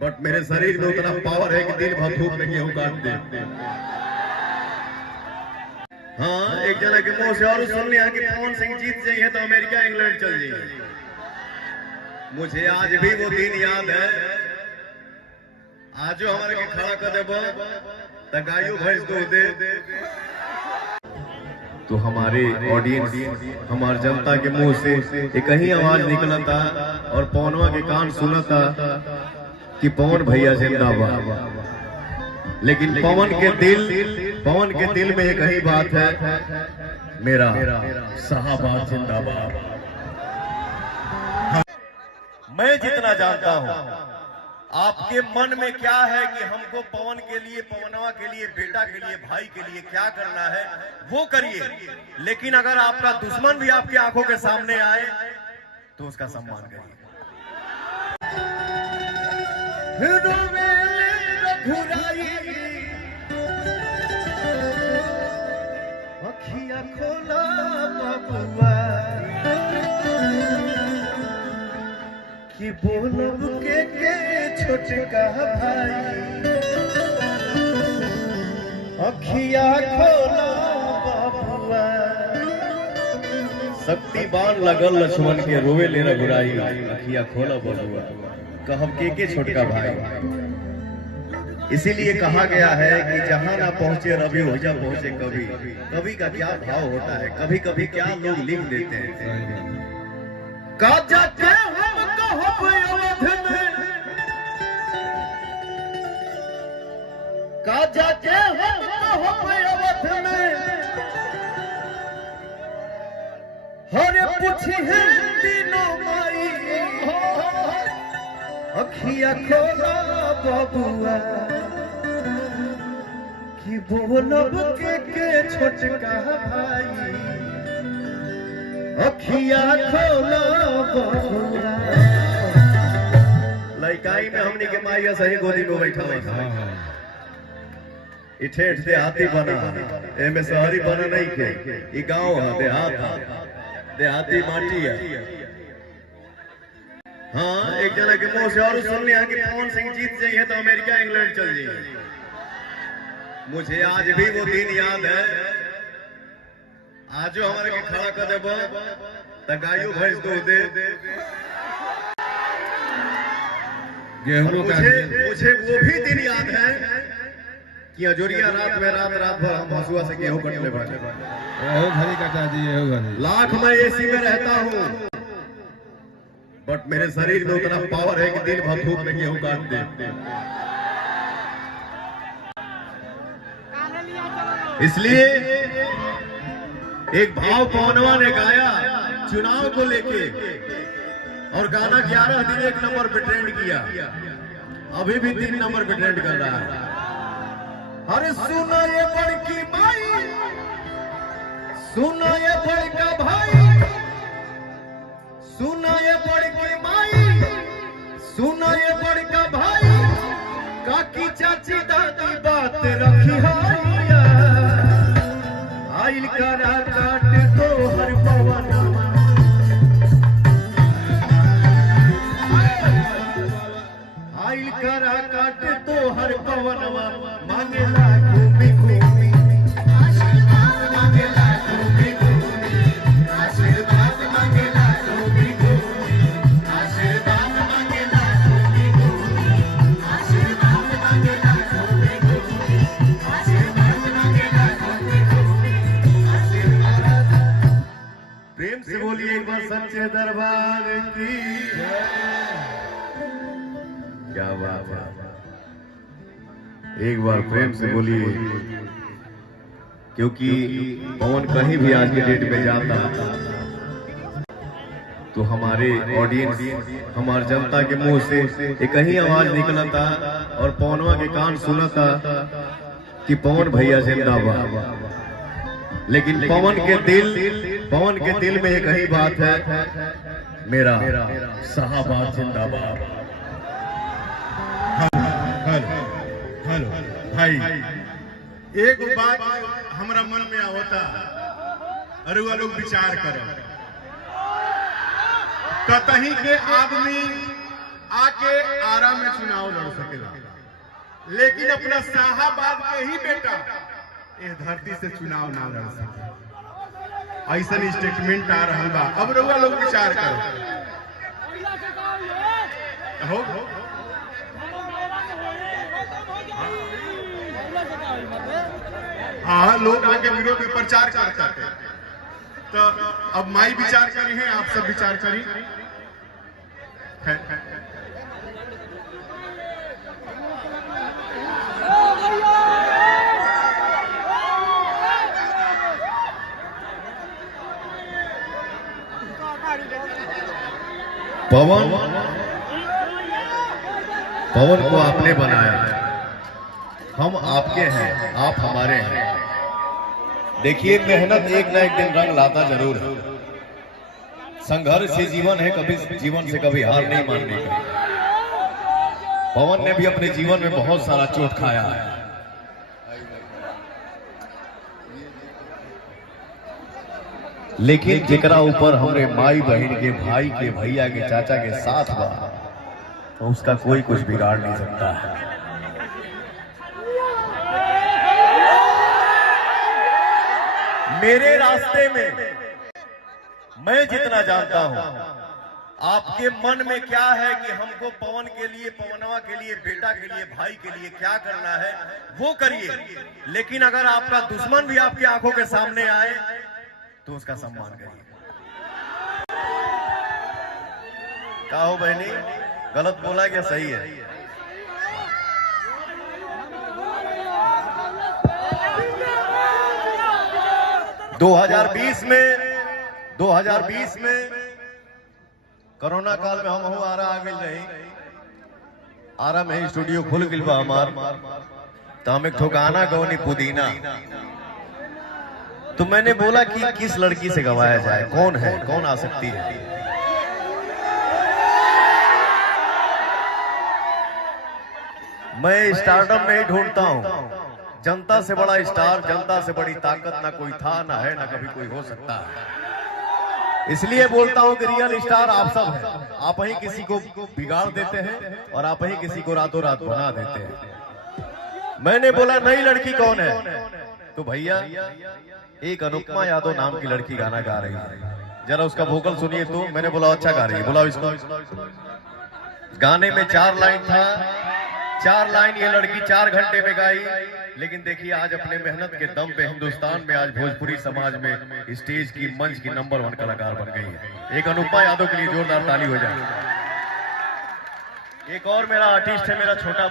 But मेरे शरीर में उतना पावर है कि दिन भर धूप में गेहूं काट दे। हाँ, एक जना के मुंह से और सुन लिया कि पवन सिंह जीत जाइए तो अमेरिका इंग्लैंड चल जाइए। मुझे आज भी वो दिन याद है। आज हमारे के खड़ा कर देबो त गायो भैंस दूध दे। तो हमारे ऑडियंस, हमारे जनता के मुंह से एक ही आवाज निकला था और पवनवा के कान सुना था कि पवन भैया जिंदाबाद। लेकिन पवन के दिल में एक ही बात है, मेरा साहबाद जिंदाबाद। मैं जितना जानता हूं आपके मन में क्या है कि हमको पवन के लिए, पवनवा के लिए, बेटा के लिए, भाई के लिए क्या करना है वो करिए। लेकिन अगर आपका दुश्मन भी आपकी आंखों के सामने आए तो उसका सम्मान करिए। अखियां खोला बबुआ कि बोलब के छोटका भाई, अखियां खोला बबुआ। शक्ति बाण लगल लक्ष्मण के रोवे ले रघुराई, अखियां खोला बबुआ कहब के छोटका भाई। इसीलिए कहा गया है कि जहां ना पहुंचे रवि हो जा पहुंचे कवि। कवि का क्या भाव होता है, कभी कभी क्या लोग लिख देते हैं। का जाके हम कहब अवध में, का जाके हम कहब अवध में, हरे पूछी है तीनों माई, अखियां खोला बबुआ कि बोलब के छोटका भाई, अखियां खोला बबुआ। लइकाई में हमनी के माइया सही गोदी में बैठा ठेठ देहाती बना, एमे शहरी बना नहीं के। ई गाँव है, देहाती माटी है। हाँ, एक जना के मुंह से और सुन लिया कि पवन सिंह जीत जाइए तो अमेरिका इंग्लैंड चल जाइए। मुझे आज भी वो दिन याद है। आज हमारे के खड़ा कर देबो त गायो भैंस दूध दे। मुझे वो भी दिन याद है कि अजोरिया रात भर हम हसुआ से गेहूं कटने वाले। लाख मैं एसी में रहता हूँ, बट मेरे शरीर में उतना पावर है कि दिन भर धूप में गेहूं काट दे। इसलिए एक भाव पवनवा ने गाया चुनाव को लेके, और गाना 11 दिन 1 नंबर पे ट्रेंड किया, अभी भी 3 नंबर पे ट्रेंड कर रहा है। अरे सुनो ये बड़की माई, सुनो ये बड़का भाई, सुनो ये बड़की माई, सुनो ये बड़का भाई, काकी चाची दादी बात रखी हाइया, आइल करा काट तो हर पवनवा, आइल करा काट तो हर पवनवा, मांगेला घूमी घूमी आशीर्वाद, मांगेला घूमी घूमी आशीर्वाद, मांगेला घूमी घूमी आशीर्वाद, मांगेला घूमी घूमी आशीर्वाद, मांगेला घूमी घूमी आशीर्वाद, मांगेला घूमी घूमी आशीर्वाद। प्रेम से बोलिए एक बार सच्चे दरबार की। क्या बात है, एक बार प्रेम से बोलिए, क्योंकि पवन कहीं भी आज के डेट में जाता तो हमारे ऑडियंस, हमारे जनता के मुंह से एक ही आवाज निकला था और पवनवा के कान सुना था कि पवन भैया जिंदाबाद। लेकिन पवन के दिल में एक ही बात है, मेरा साहबाद जिंदाबाद। हेलो भाई, एक बात हमरा मन में आवता, अरुआ लोग विचार करो। कतही के आदमी आके आरा में चुनाव लड़ सकेला, लेकिन अपना शाहाबाद के ही बेटा इस धरती से चुनाव ना लड़ सके। ऐसा स्टेटमेंट आ रहा बा। अब रउआ लोग विचार करो। हाँ, लोग आके विरोध में प्रचार करते हैं। तो अब माई विचार करी है, आप सब विचार करी। पवन को आपने बनाया है, हम आपके हैं, आप हमारे हैं। देखिए, मेहनत एक न एक दिन रंग लाता जरूर है। संघर्ष से जीवन है, कभी जीवन से कभी हार नहीं मानने की। पवन ने भी अपने जीवन में बहुत सारा चोट खाया है, लेकिन जेकरा ऊपर हमारे माई बहन के, भाई के, भैया के, चाचा के साथ बा, तो उसका कोई कुछ बिगाड़ नहीं सकता है। मेरे रास्ते में मैं जितना जानता हूं, आपके मन में क्या है कि हमको पवन के लिए, पवनवा के लिए, बेटा के लिए, भाई के लिए क्या करना है वो करिए। लेकिन अगर आपका दुश्मन भी आपकी आंखों के सामने आए तो उसका सम्मान करिए। क्या हो बहनी, गलत बोला क्या सही है? 2020 में कोरोना काल में हम आरा आ गए रही, आरा में स्टूडियो खुल गई बा हमार, तो हम एक ठोकाना गौनी पुदीना। तो मैंने बोला कि किस लड़की से गवाया जाए, कौन है, कौन आ सकती है। मैं स्टारडम में ही ढूंढता हूं। जनता से बड़ा स्टार, जनता से बड़ी ताकत ना कोई था, ना है, ना कभी कोई हो सकता है। इसलिए बोलता हूं कि रियल स्टार आप सब हैं। आप ही किसी को बिगाड़ देते हैं और आप ही किसी को रातों रात बना देते हैं। मैंने बोला नई लड़की कौन है, तो भैया एक अनुपमा यादव नाम की लड़की गाना गा रही है, जरा उसका वोकल सुनिए। तो मैंने बोला अच्छा गा रही है, बोला इसको। गाने में 4 लाइन था, 4 लाइन ये लड़की 4 घंटे में गाई। लेकिन देखिए आज अपने मेहनत के दम पे हिंदुस्तान में आज भोजपुरी समाज में स्टेज की, मंच की नंबर 1 कलाकार बन गई है। एक अनुपमा यादव के लिए जोरदार ताली हो जाए। एक और मेरा आर्टिस्ट है, मेरा छोटा